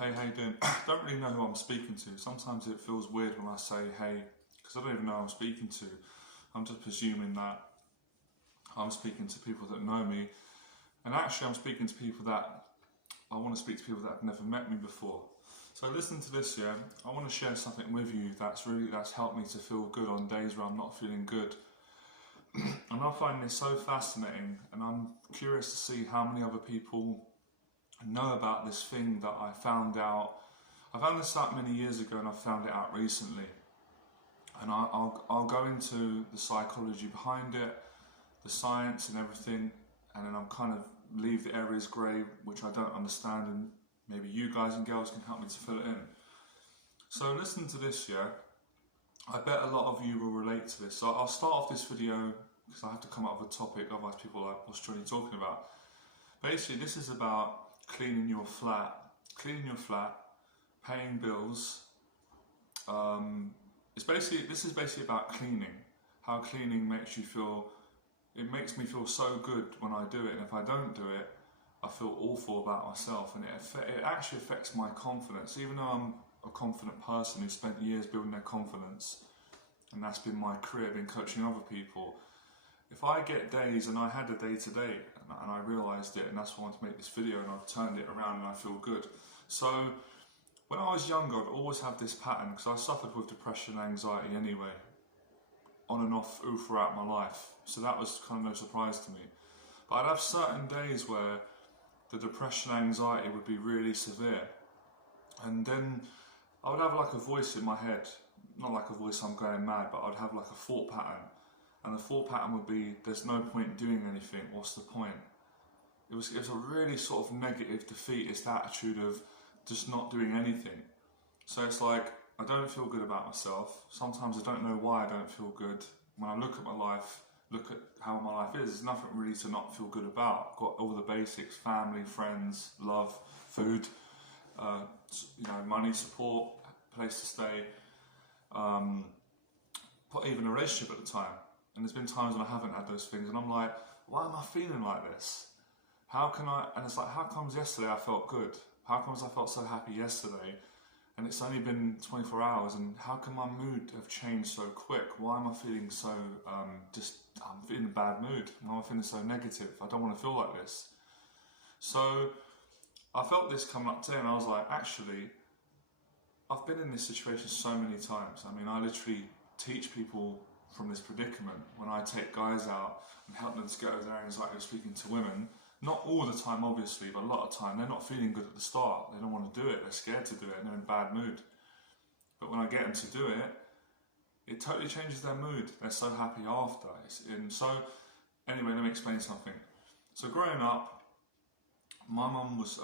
Hey, how you doing? Don't really know who I'm speaking to. Sometimes it feels weird when I say hey, because I don't even know who I'm speaking to. I'm just presuming that I'm speaking to people that know me, and actually I'm speaking to people that I want to speak to people that have never met me before. So listen to this, yeah. I want to share something with you that's helped me to feel good on days where I'm not feeling good. And I find this so fascinating, and I'm curious to see how many other people know about this thing that I found out. I found this out many years ago, and I found it out recently. And I'll go into the psychology behind it, the science and everything, and then I'll kind of leave the areas grey which I don't understand, and maybe you guys and girls can help me to fill it in. So listen to this, yeah. I bet a lot of you will relate to this. So I'll start off this video because I have to come up with a topic, otherwise people are like, what's Johnny talking about? Basically, this is about cleaning your flat, paying bills. This is basically about cleaning. How cleaning makes you feel. It makes me feel so good when I do it, and if I don't do it, I feel awful about myself, and it actually affects my confidence. Even though I'm a confident person who spent years building their confidence, and that's been my career, been coaching other people. If I get days, and I had a day today, and I realised it, and that's why I wanted to make this video, and I've turned it around and I feel good. So when I was younger, I'd always have this pattern, because I suffered with depression and anxiety anyway, on and off all throughout my life. So that was kind of no surprise to me. But I'd have certain days where the depression and anxiety would be really severe. And then I would have like a voice in my head, not like a voice I'm going mad, but I'd have like a thought pattern. And the thought pattern would be, there's no point doing anything, what's the point? It was a really sort of negative, defeatist attitude of just not doing anything. So it's like, I don't feel good about myself. Sometimes I don't know why I don't feel good. When I look at my life, look at how my life is, there's nothing really to not feel good about. I've got all the basics: family, friends, love, food, money, support, place to stay, even a relationship at the time. And there's been times when I haven't had those things, and I'm like, why am I feeling like this? How can I? And it's like, how comes yesterday I felt good? How comes I felt so happy yesterday? And it's only been 24 hours, and how can my mood have changed so quick? Why am I feeling so, I'm feeling in a bad mood? Why am I feeling so negative? I don't want to feel like this. So I felt this come up today, and I was like, actually, I've been in this situation so many times. I mean, I literally teach people from this predicament when I take guys out and help them to get over their anxiety of speaking to women. Not all the time, obviously, but a lot of time they're not feeling good at the start. They don't want to do it. They're scared to do it, and they're in a bad mood. But when I get them to do it, it totally changes their mood. They're so happy after. Anyway, let me explain something. So growing up, my mum was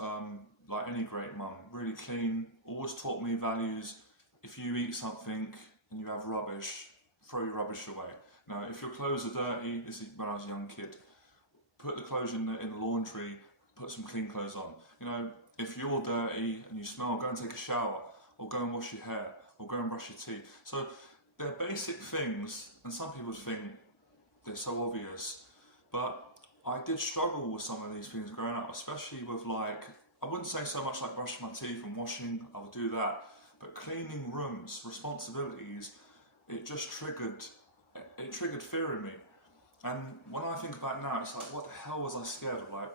like any great mum, really clean. Always taught me values. If you eat something and you have rubbish, throw your rubbish away. Now, if your clothes are dirty, this is when I was a young kid, put the clothes in the laundry, put some clean clothes on. You know, if you're dirty and you smell, go and take a shower, or go and wash your hair, or go and brush your teeth. So they're basic things, and some people think they're so obvious, but I did struggle with some of these things growing up, especially with I wouldn't say so much like brushing my teeth and washing, I would do that, but cleaning rooms, responsibilities, it triggered fear in me. And when I think about it now, it's like, what the hell was I scared of? Like,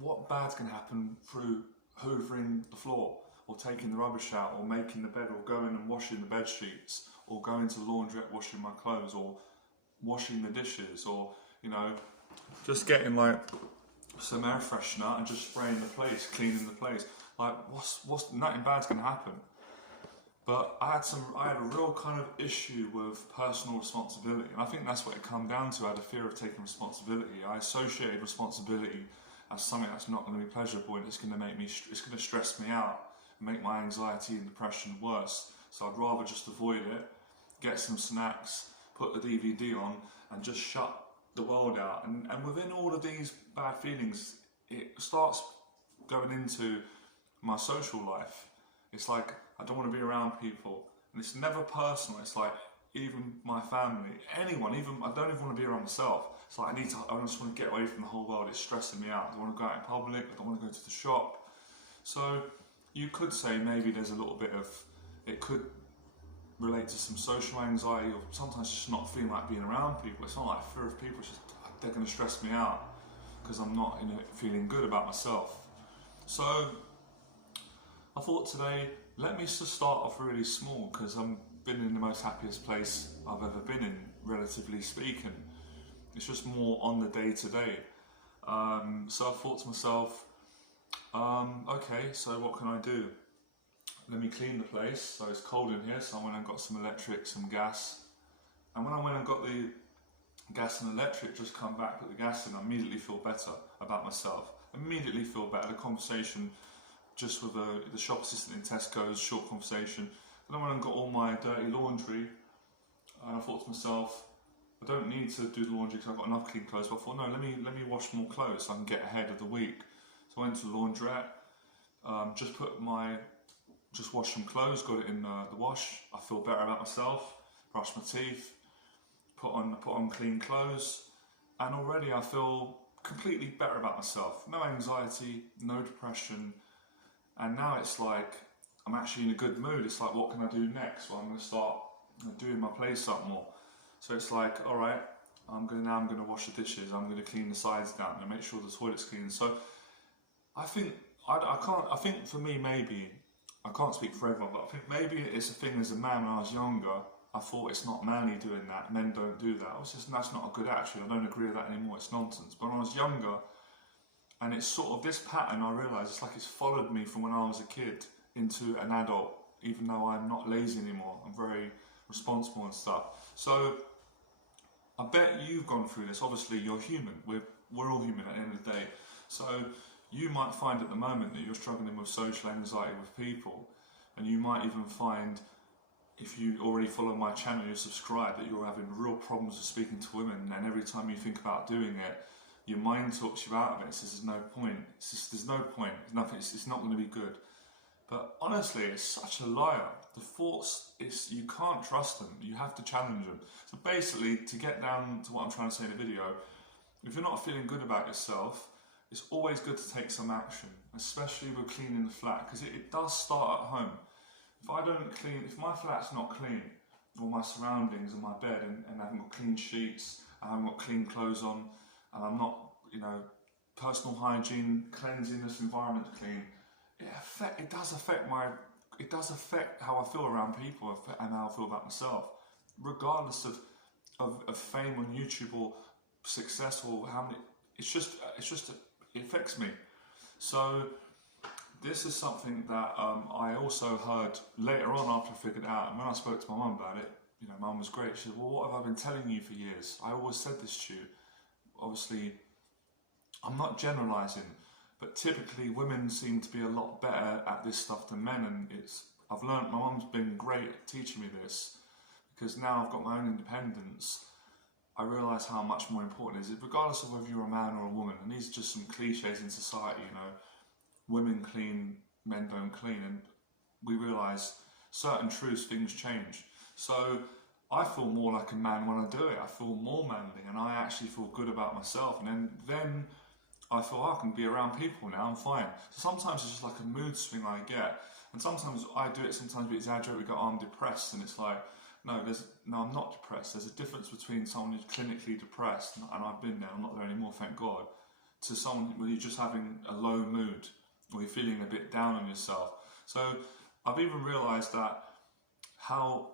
what bad's going to happen through hoovering the floor, or taking the rubbish out, or making the bed, or going and washing the bed sheets, or going to the laundrette, washing my clothes, or washing the dishes, or, just getting like some air freshener and just spraying the place, cleaning the place. Like, nothing bad's going to happen. But I had a real kind of issue with personal responsibility, and I think that's what it come down to. I had a fear of taking responsibility. I associated responsibility as something that's not going to be pleasurable, and it's going to stress me out and make my anxiety and depression worse. So I'd rather just avoid it, get some snacks, put the DVD on, and just shut the world out. And within all of these bad feelings, it starts going into my social life. It's like, I don't want to be around people, and it's never personal. It's like, even my family, anyone, I don't even want to be around myself. It's like, I just want to get away from the whole world. It's stressing me out. I don't want to go out in public. I don't want to go to the shop. So you could say maybe there's a little bit of, it could relate to some social anxiety, or sometimes just not feeling like being around people. It's not like fear of people, it's just they're going to stress me out because I'm not feeling good about myself. So I thought today, let me just start off really small, because I've been in the most happiest place I've ever been in, relatively speaking. It's just more on the day to day. So I thought to myself, okay, so what can I do? Let me clean the place. So it's cold in here, so I went and got some electric, some gas. And when I went and got the gas and electric, just come back, put the gas in, I immediately feel better about myself. Immediately feel better. The conversation just with the shop assistant in Tesco's, short conversation. Then I went and got all my dirty laundry, and I thought to myself, I don't need to do the laundry because I've got enough clean clothes. But I thought, no, let me wash more clothes so I can get ahead of the week. So I went to the laundrette, just washed some clothes, got it in the wash. I feel better about myself. Brushed my teeth, put on clean clothes, and already I feel completely better about myself. No anxiety, no depression, and now it's like I'm actually in a good mood. It's like, what can I do next? Well, I'm going to start doing my place up more. So it's like, all right, I'm going to wash the dishes. I'm going to clean the sides down and make sure the toilet's clean. So I think I think for me, maybe I can't speak for everyone, but I think maybe it's a thing as a man when I was younger. I thought it's not manly doing that. Men don't do that. That's not a good attitude. I don't agree with that anymore. It's nonsense. But when I was younger, and it's sort of this pattern, I realise it's like it's followed me from when I was a kid into an adult, even though I'm not lazy anymore. I'm very responsible and stuff. So I bet you've gone through this. Obviously, you're human. We're all human at the end of the day. So you might find at the moment that you're struggling with social anxiety with people, and you might even find, if you already follow my channel, you're subscribed, that you're having real problems with speaking to women, and every time you think about doing it, your mind talks you out of it. It says there's no point. There's no point. Nothing. It's not going to be good. But honestly, it's such a liar. The thoughts, you can't trust them. You have to challenge them. So basically, to get down to what I'm trying to say in the video, if you're not feeling good about yourself, it's always good to take some action, especially with cleaning the flat, because it does start at home. If my flat's not clean, or my surroundings and my bed, and I haven't got clean sheets, I haven't got clean clothes on, and I'm not, personal hygiene, cleanliness, environment clean, it does affect how I feel around people and how I feel about myself, regardless of fame on YouTube or success or how many. It affects me. So this is something that I also heard later on after I figured it out. And when I spoke to my mum about it, my mum was great. She said, well, what have I been telling you for years? I always said this to you. Obviously, I'm not generalising, but typically women seem to be a lot better at this stuff than men. And I've learned, my mum's been great at teaching me this, because now I've got my own independence. I realise how much more important it is, regardless of whether you're a man or a woman. And these are just some cliches in society, women clean, men don't clean, and we realise certain truths, things change. So I feel more like a man when I do it. I feel more manly, and I actually feel good about myself. And then I feel I can be around people now, I'm fine. So sometimes it's just like a mood swing I get, and sometimes I do it, sometimes we exaggerate, we go, oh, I'm depressed, and it's like, no, I'm not depressed. There's a difference between someone who's clinically depressed, and I've been there, I'm not there anymore, thank God, to someone where you're just having a low mood, or you're feeling a bit down on yourself. So I've even realised that how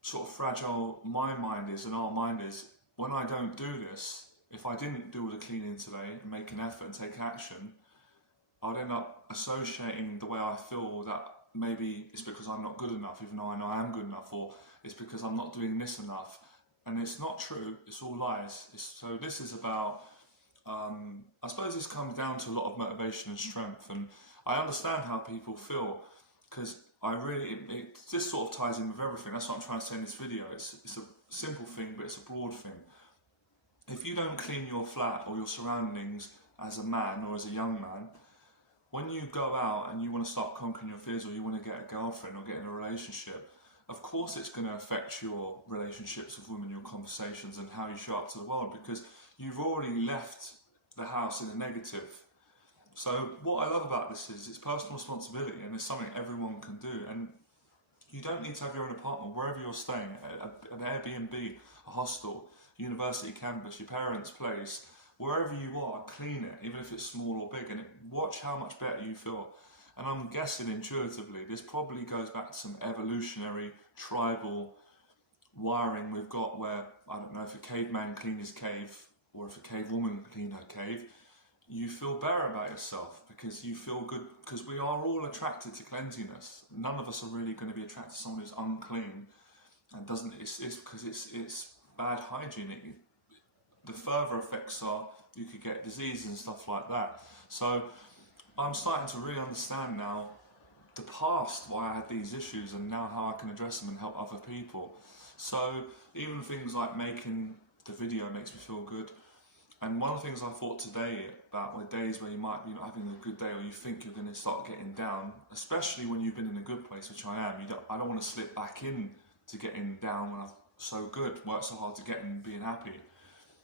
sort of fragile my mind is and our mind is when I don't do this. If I didn't do all the cleaning today and make an effort and take action, I'd end up associating the way I feel that maybe it's because I'm not good enough, even though I know I am good enough, or it's because I'm not doing this enough. And it's not true, it's all lies. So this is about, I suppose this comes down to a lot of motivation and strength, and I understand how people feel, because this sort of ties in with everything. That's what I'm trying to say in this video. It's a simple thing, but it's a broad thing. If you don't clean your flat or your surroundings as a man or as a young man, when you go out and you want to start conquering your fears, or you want to get a girlfriend or get in a relationship, of course it's going to affect your relationships with women, your conversations, and how you show up to the world, because you've already left the house in a negative. So what I love about this is it's personal responsibility, and it's something everyone can do. And you don't need to have your own apartment wherever you're staying, an Airbnb, a hostel, university campus, your parents' place, wherever you are, clean it, even if it's small or big, and watch how much better you feel. And I'm guessing intuitively, this probably goes back to some evolutionary, tribal wiring we've got where, I don't know, if a caveman cleaned his cave, or if a cave woman cleaned her cave, you feel better about yourself because you feel good, because we are all attracted to cleanliness. None of us are really going to be attracted to someone who's unclean and doesn't. It's because it's bad hygiene. The further effects are you could get disease and stuff like that. So I'm starting to really understand now the past, why I had these issues, and now how I can address them and help other people. So even things like making the video makes me feel good. And one of the things I thought today about were days where you might be not having a good day, or you think you're going to start getting down, especially when you've been in a good place, which I am. I don't want to slip back in to getting down when I'm so good, worked so hard to get in being happy.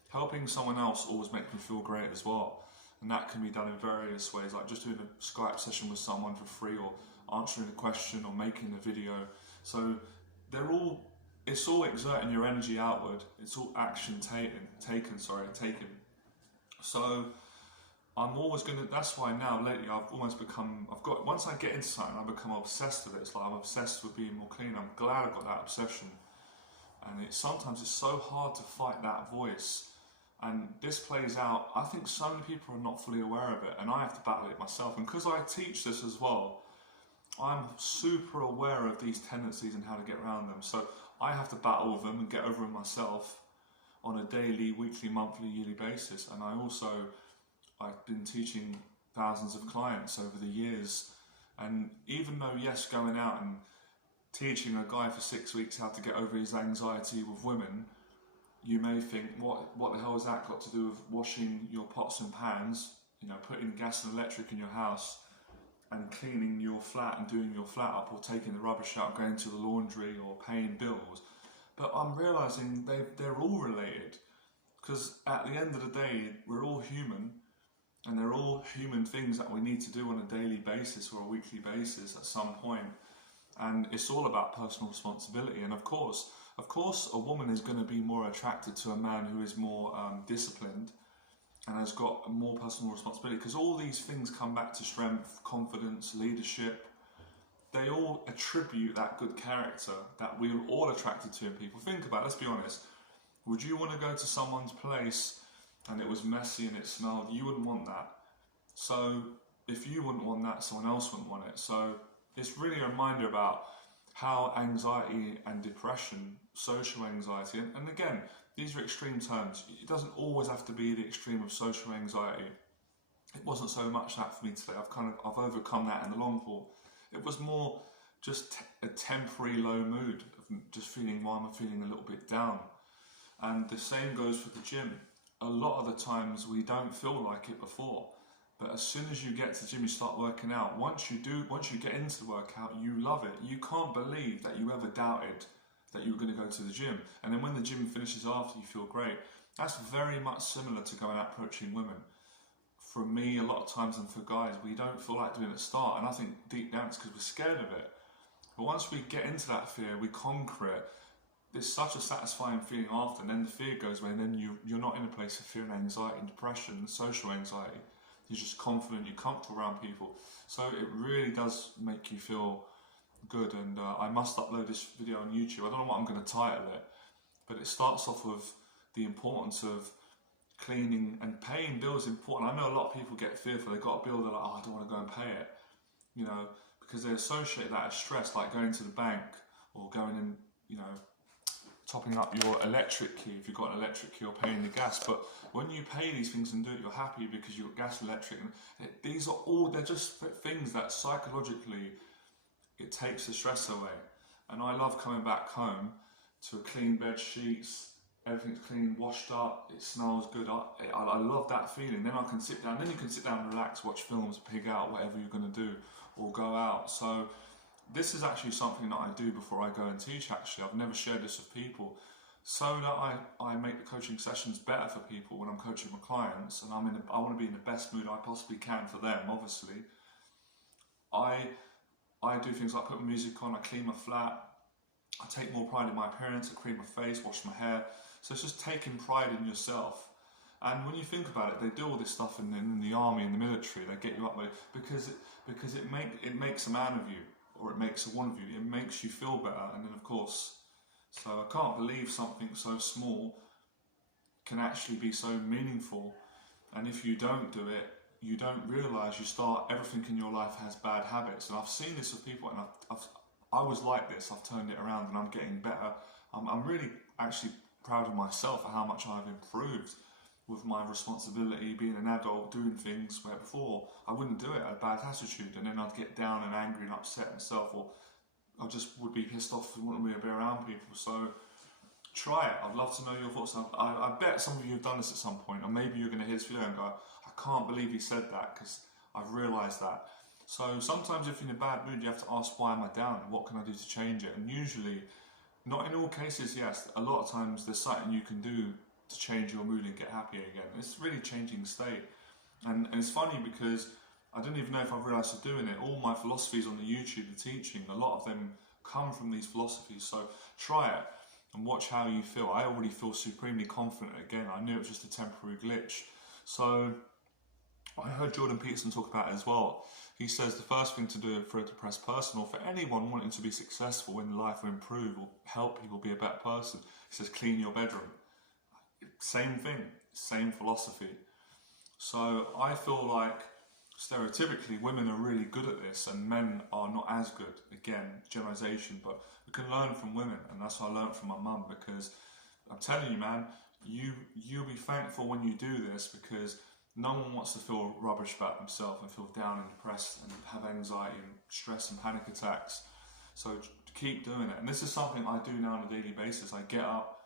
Helping someone else always makes me feel great as well. And that can be done in various ways, like just doing a Skype session with someone for free, or answering a question, or making a video. So it's all exerting your energy outward. It's all action taken. So I'm always that's why now lately once I get into something, I become obsessed with it. It's like I'm obsessed with being more clean. I'm glad I got that obsession. And sometimes it's so hard to fight that voice. And this plays out, I think so many people are not fully aware of it, and I have to battle it myself. And because I teach this as well, I'm super aware of these tendencies and how to get around them. So I have to battle with them and get over them myself on a daily, weekly, monthly, yearly basis. And I've been teaching thousands of clients over the years. And even though, yes, going out and teaching a guy for 6 weeks how to get over his anxiety with women, you may think, what the hell has that got to do with washing your pots and pans, putting gas and electric in your house, and cleaning your flat and doing your flat up, or taking the rubbish out, going to the laundry, or paying bills. But I'm realising they're all related, because at the end of the day, we're all human, and they're all human things that we need to do on a daily basis or a weekly basis at some point. And it's all about personal responsibility. And of course, a woman is going to be more attracted to a man who is more disciplined and has got more personal responsibility, because all these things come back to strength, confidence, leadership. They all attribute that good character that we're all attracted to in people. Think about it, let's be honest. Would you want to go to someone's place and it was messy and it smelled? You wouldn't want that. So if you wouldn't want that, someone else wouldn't want it. So it's really a reminder about how anxiety and depression, social anxiety, and again, these are extreme terms. It doesn't always have to be the extreme of social anxiety. It wasn't so much that for me today. I've overcome that in the long haul. It was more just a temporary low mood of just feeling why I'm feeling a little bit down. And the same goes for the gym. A lot of the times we don't feel like it before, but as soon as you get to the gym, you start working out. Once you get into the workout, you love it. You can't believe that you ever doubted that you were going to go to the gym. And then when the gym finishes after, you feel great. That's very much similar to going out approaching women. For me, a lot of times, and for guys, we don't feel like doing it at the start. And I think deep down it's because we're scared of it. But once we get into that fear, we conquer it. There's such a satisfying feeling after, and then the fear goes away, and then you're not in a place of fear and anxiety and depression and social anxiety. You're just confident, you're comfortable around people. So it really does make you feel good. And I must upload this video on YouTube. I don't know what I'm going to title it, but it starts off with the importance of cleaning and paying bills is important. I know a lot of people get fearful. They've got a bill, they're like, I don't want to go and pay it, because they associate that as stress, like going to the bank or going and, topping up your electric key if you've got an electric key, or paying the gas. But when you pay these things and do it, you're happy because you've got gas and electric. And they're just things that psychologically, it takes the stress away. And I love coming back home to clean bed sheets, everything's clean, washed up, it smells good. I love that feeling. Then I can sit down, then you can sit down and relax, watch films, pig out, whatever you're going to do, or go out. So this is actually something that I do before I go and teach, actually. I've never shared this with people. so that I make the coaching sessions better for people when I'm coaching my clients, and I want to be in the best mood I possibly can for them, obviously. I do things like put music on, I clean my flat, I take more pride in my appearance, I clean my face, wash my hair. So it's just taking pride in yourself. And when you think about it, they do all this stuff in the army, in the military. They get you up there because it makes a man of you, or it makes a woman of you. It makes you feel better. And then of course, so I can't believe something so small can actually be so meaningful. And if you don't do it, you don't realise everything in your life has bad habits. And I've seen this with people, and I was like this. I've turned it around, and I'm getting better. I'm really actually proud of myself for how much I've improved with my responsibility, being an adult, doing things where before I wouldn't do it. I had a bad attitude, and then I'd get down and angry and upset myself, or I just would be pissed off and wouldn't really be around people. So try it. I'd love to know your thoughts. I bet some of you have done this at some point, or maybe you're going to hear this video and go, I can't believe he said that, because I've realised that. So sometimes if you're in a bad mood, you have to ask, why am I down? What can I do to change it? And usually, not in all cases, yes, a lot of times there's something you can do to change your mood and get happier again. It's really changing state. And it's funny because I don't even know if I've realised I'm doing it. All my philosophies on the YouTube, the teaching, a lot of them come from these philosophies. So try it and watch how you feel. I already feel supremely confident again. I knew it was just a temporary glitch. So I heard Jordan Peterson talk about it as well. He says the first thing to do for a depressed person, or for anyone wanting to be successful in life or improve or help people be a better person, he says clean your bedroom. Same thing, same philosophy. So I feel like stereotypically women are really good at this and men are not as good. Again, generalisation, but we can learn from women, and that's what I learned from my mum, because I'm telling you, man, you'll be thankful when you do this, because no one wants to feel rubbish about themselves and feel down and depressed and have anxiety and stress and panic attacks. So keep doing it. And this is something I do now on a daily basis. I get up,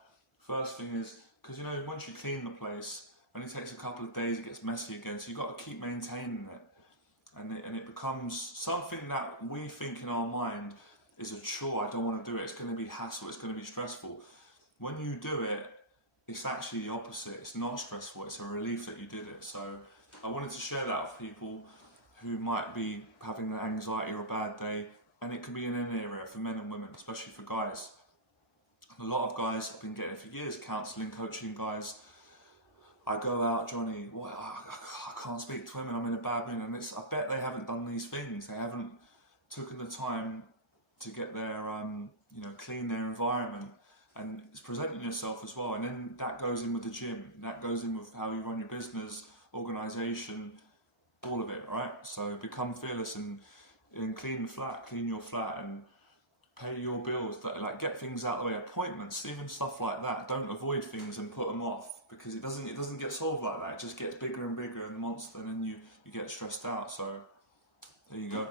first thing is, because you know, once you clean the place, only takes a couple of days, it gets messy again, so you've got to keep maintaining it. And it becomes something that we think in our mind is a chore. I don't want to do it, it's going to be hassle, it's going to be stressful. When you do it, it's actually the opposite. It's not stressful, it's a relief that you did it. So I wanted to share that with people who might be having an anxiety or a bad day, and it can be in any area for men and women, especially for guys. A lot of guys, I've been getting for years, counselling, coaching guys. I go out, Johnny, I can't speak to women, I'm in a bad mood, and I bet they haven't done these things. They haven't taken the time to get their, clean their environment, and it's presenting yourself as well. And then that goes in with the gym, that goes in with how you run your business, organisation, all of it, right? So become fearless and clean your flat, and pay your bills, like get things out of the way, appointments, even stuff like that. Don't avoid things and put them off, because it doesn't get solved like that. It just gets bigger and bigger and the monster, and then you get stressed out. So there you go.